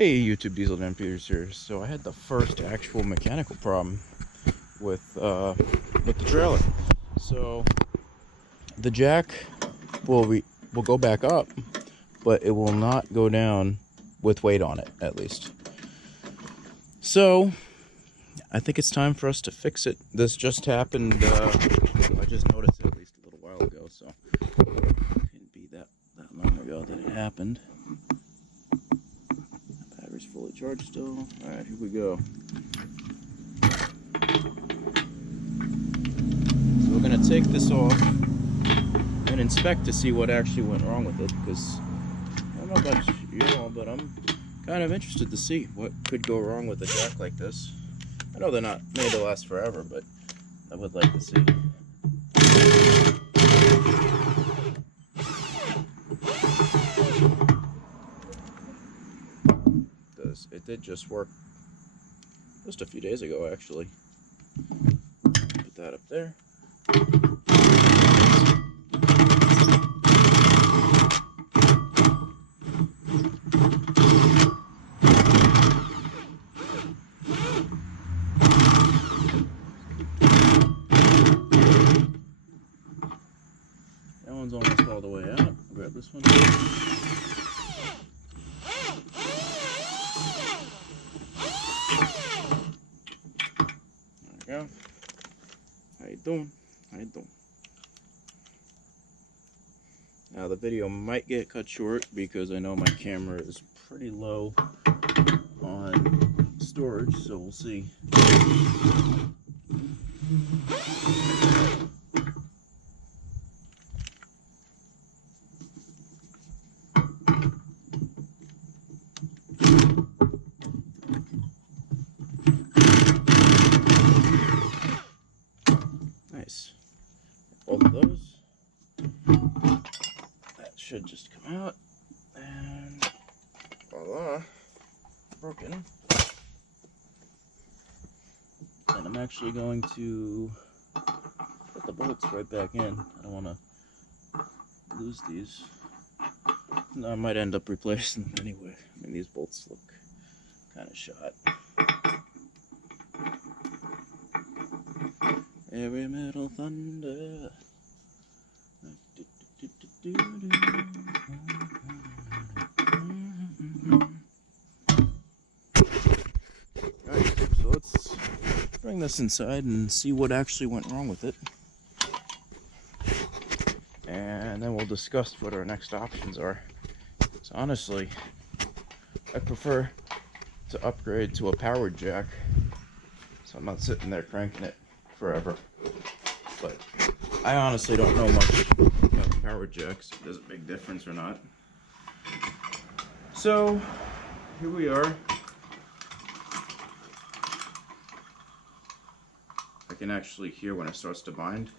Hey YouTube, Diesel Dan Peters here. So I had the first actual mechanical problem with the trailer. So the jack will go back up, but it will not go down with weight on it, at least. So I think it's time for us to fix it. This just happened. I just noticed it at least a little while ago, so it couldn't be that long ago that it happened. Battery's fully charged still. Alright, here we go. So we're going to take this off and inspect to see what actually went wrong with it, because I don't know about you all, but I'm kind of interested to see what could go wrong with a jack like this. I know they're not made to last forever, but I would like to see. It did just work just a few days ago, actually. Put that up there. That one's almost all the way out. I'll grab this one. There we go. How you doing? How you doing? Now the video might get cut short because I know my camera is pretty low on storage, so we'll see. Nice. Both of those. That should just come out. And voila. Broken. And I'm actually going to put the bolts right back in. I don't want to lose these. No, I might end up replacing them anyway. I mean, these bolts look kind of shot. Heavy metal thunder. Alright, so let's bring this inside and see what actually went wrong with it. And then we'll discuss what our next options are. So honestly, I prefer to upgrade to a powered jack, so I'm not sitting there cranking it forever. But I honestly don't know much about powered jacks, if there's a big difference or not. So here we are. I can actually hear when it starts to bind.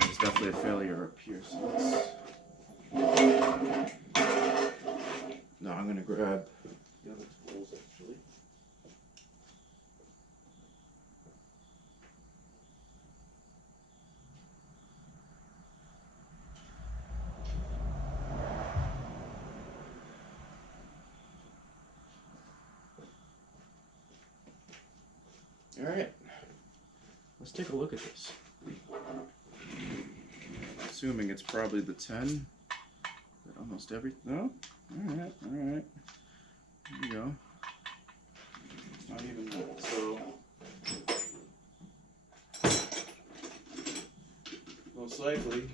There's definitely a failure up here, so let's... No, I'm going to grab the other tools actually. Alright, let's take a look at this. Assuming it's probably the 10, but almost every... No? Alright, alright. There you go. It's not even that, so... most likely,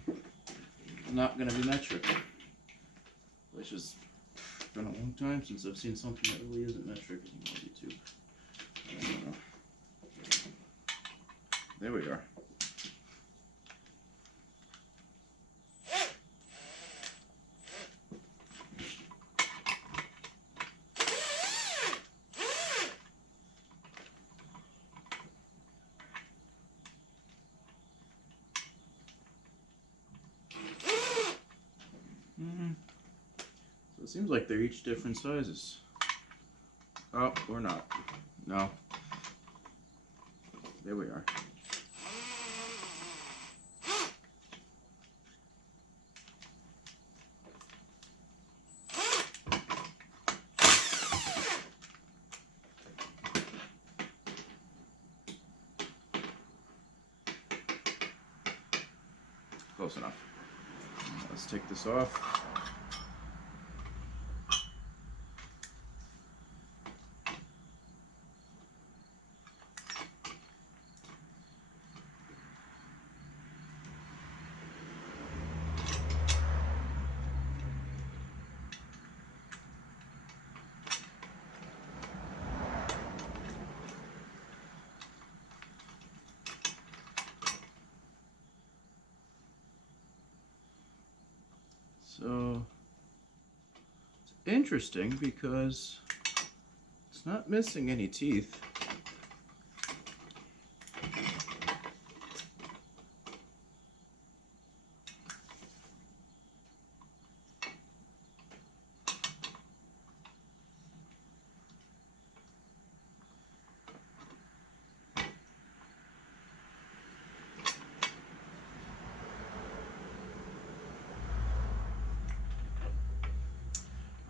not going to be metric. Which has been a long time since I've seen something that really isn't metric on YouTube. I don't know. There we are. So it seems like they're each different sizes. Oh, or not. No. There we are. Close enough. Let's take this off. So it's interesting because it's not missing any teeth.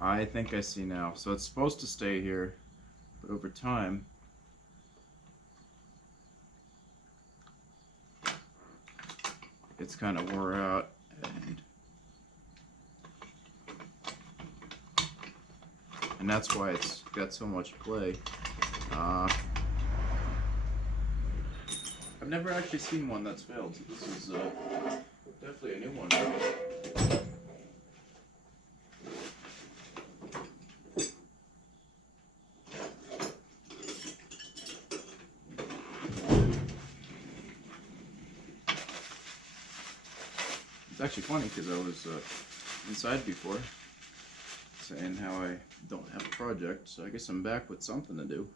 I think I see now. So it's supposed to stay here, but over time, it's kind of wore out, and that's why it's got so much play. I've never actually seen one that's failed, so this is definitely a new one. It's actually funny because I was inside before saying how I don't have a project, so I guess I'm back with something to do.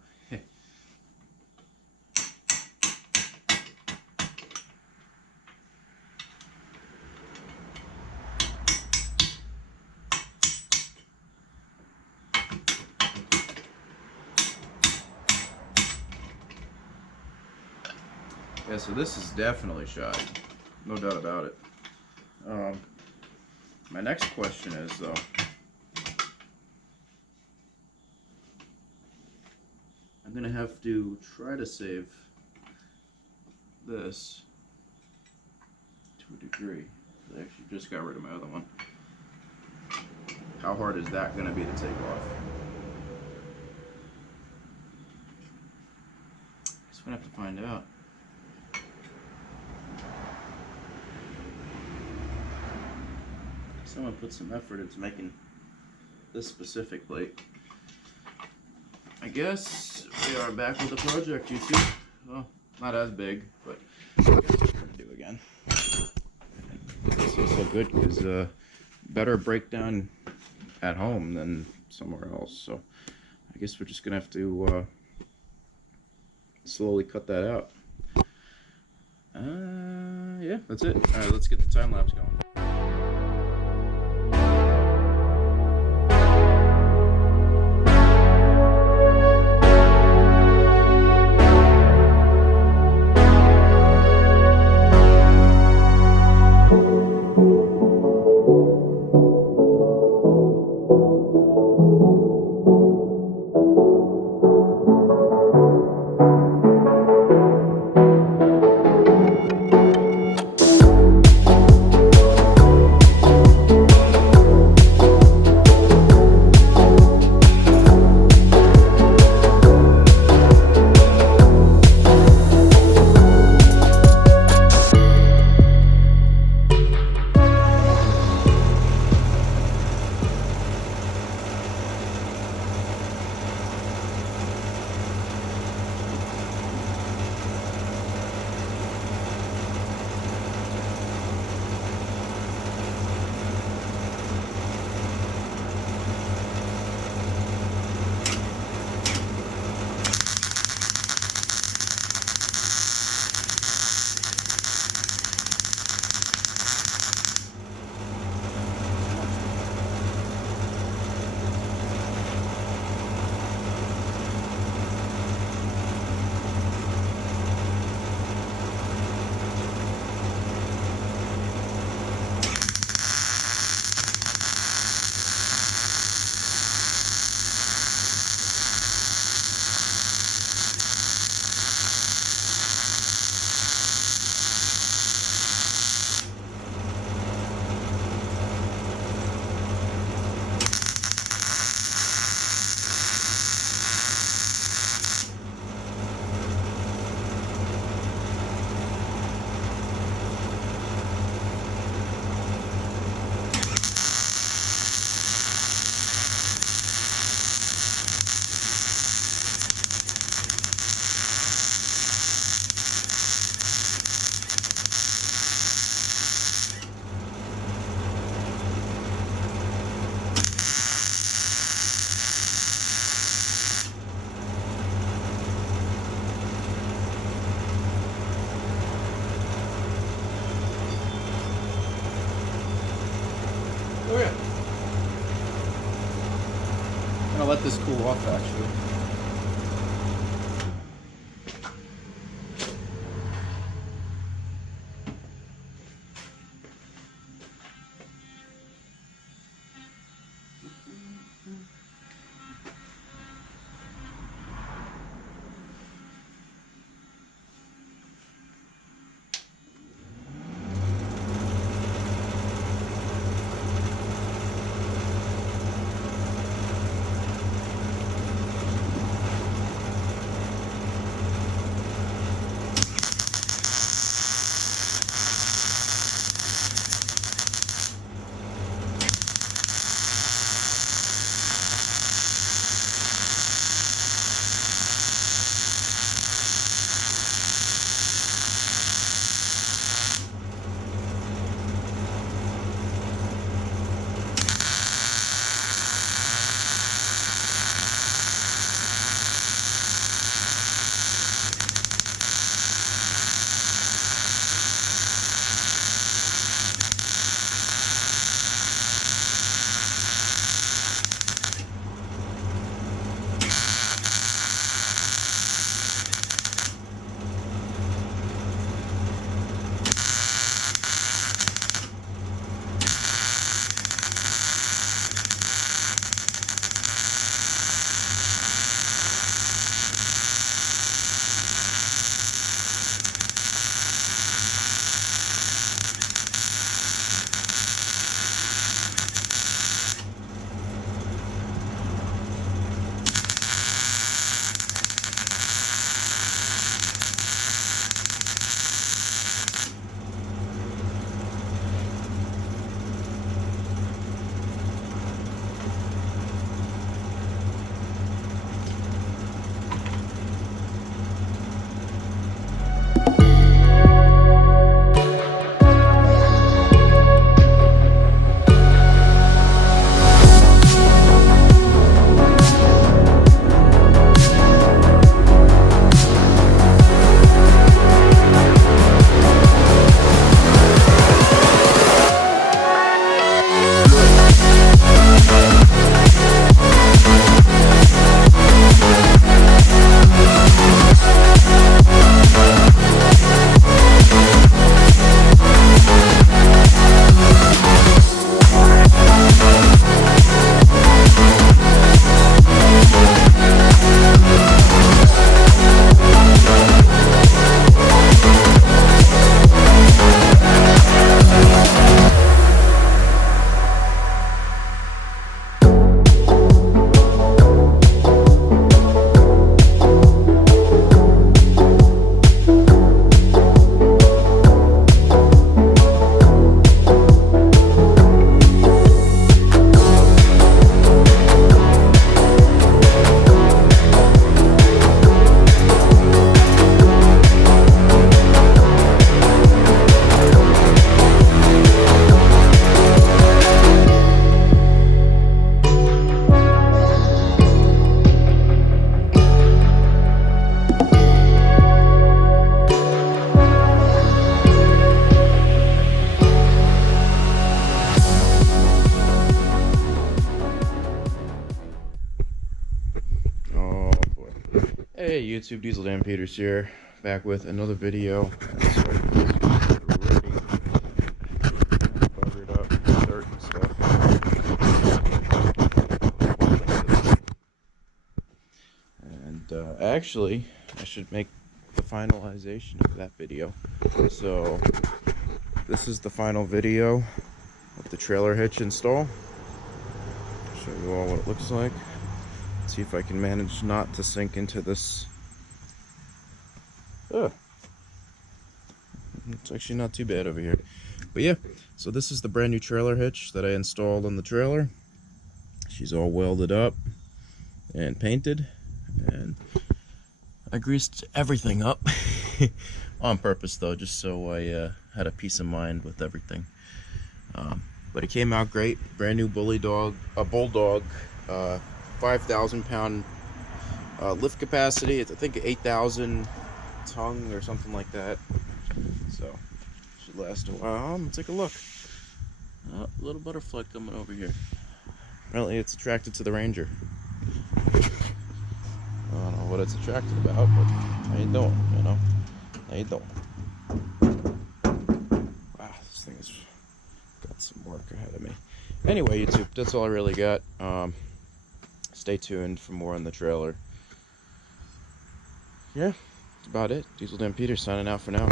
Yeah, so this is definitely shot, no doubt about it. My next question is, though, I'm going to have to try to save this to a degree. I actually just got rid of my other one. How hard is that going to be to take off? Guess we're going to have to find out. Someone put some effort into making this specific plate. I guess we are back with the project, you see. Well, not as big, but I guess we're going to do again. This is so good because better breakdown at home than somewhere else. So I guess we're just going to have to slowly cut that out. Yeah, that's it. All right, let's get the time lapse going. gonna let this cool off actually. Hey YouTube, Diesel Dan Peters here, back with another video. Sorry, already buggered up dirt and stuff. And actually, I should make the finalization of that video. So this is the final video of the trailer hitch install. Show you all what it looks like. See if I can manage not to sink into this. It's actually not too bad over here. But yeah, so this is the brand new trailer hitch that I installed on the trailer. She's all welded up and painted, and I greased everything up on purpose though, just so I had a peace of mind with everything. But it came out great. Brand new bulldog, 5,000 pound lift capacity. It's I think 8,000 tongue or something like that. So should last a while. Let's take a look. Little butterfly coming over here. Apparently it's attracted to the Ranger. I don't know what it's attracted about, but how you doing, you know? How you doing? Wow, this thing has got some work ahead of me. Anyway, YouTube, that's all I really got. Stay tuned for more on the trailer. Yeah, that's about it. Diesel Dan Peters signing out for now.